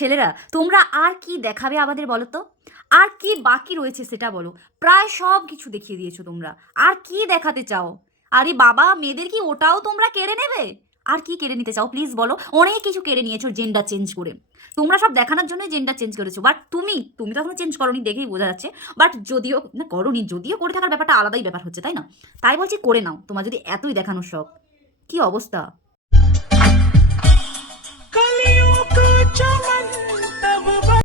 ছেলেরা তোমরা আর কি দেখাবে আমাদের বলো তো? আর কি বাকি রয়েছে সেটা বলো। প্রায় সব কিছু দেখিয়ে দিয়েছো তোমরা। আর কি দেখাতে চাও? আরে বাবা, মেয়েদের কি ওটাও তোমরা কেড়ে নেবে? আর কি কেড়ে নিতে চাও প্লিজ বলো। অনেক কিছু কেড়ে নিয়েছো জেন্ডার চেঞ্জ করে। তোমরা সব দেখানোর জন্যই জেন্ডার চেঞ্জ করেছো, বাট তুমি তো এখনো চেঞ্জ করোনি, দেখেই বোঝা যাচ্ছে। বাট যদিও না করোনি, যদিও করে থাকার ব্যাপারটা আলাদাই ব্যাপার হচ্ছে, তাই না? তাই বলছি করে নাও, তোমার যদি এতই দেখানোর শখ। কি অবস্থা!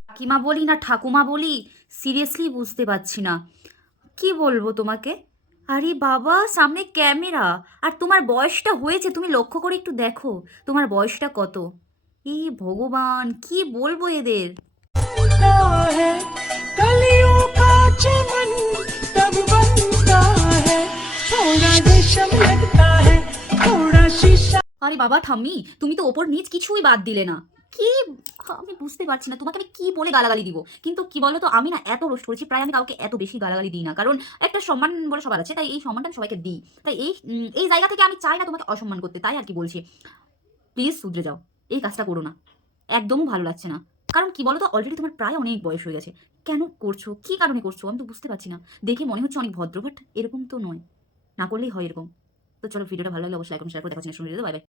কাকিমা বলি না ঠাকুমা বলি, সিরিয়াসলি বুঝতে পারছি না কি বলবো তোমাকে। আরে বাবা, সামনে ক্যামেরা, আর তোমার বয়সটা হয়েছে, তুমি লক্ষ্য করে একটু দেখো তোমার বয়সটা কত। এ ভগবান, কি বলবো এদের। আরে বাবা ঠাম্মি, তুমি তো ওপর নিচ কিছুই বাদ দিলে না। কি, আমি বুঝতে পারছি না তোমাকে আমি কি বলে গালাগালি দিব। কিন্তু কি বলো তো, আমি না এত রোস্ট করেছি, প্রায় আমি কাউকে এত বেশি গালাগালি দিই না, কারণ একটা সম্মান বলে সবার আছে, তাই এই সম্মানটা আমি সবাইকে দিই। তাই এই জায়গা থেকে আমি চাই না তোমাকে অসম্মান করতে, তাই আর কি বলছি। প্লিজ শুধরে যাও, এই কাজটা করো না, একদমই ভালো লাগছে না। কারণ কি বলো তো, অলরেডি তোমার প্রায় অনেক বয়স হয়ে গেছে। কেন করছো, কি কারণে করছো আমি তো বুঝতে পারছি না। দেখে মনে হচ্ছে অনেক ভদ্র, বাট এরকম তো নয়, না করলেই হয় এরকম। তো চলো, ভিডিওটা ভালো লাগলে অবশ্যই লাইক শেয়ার করে দেখা, বাই বাই।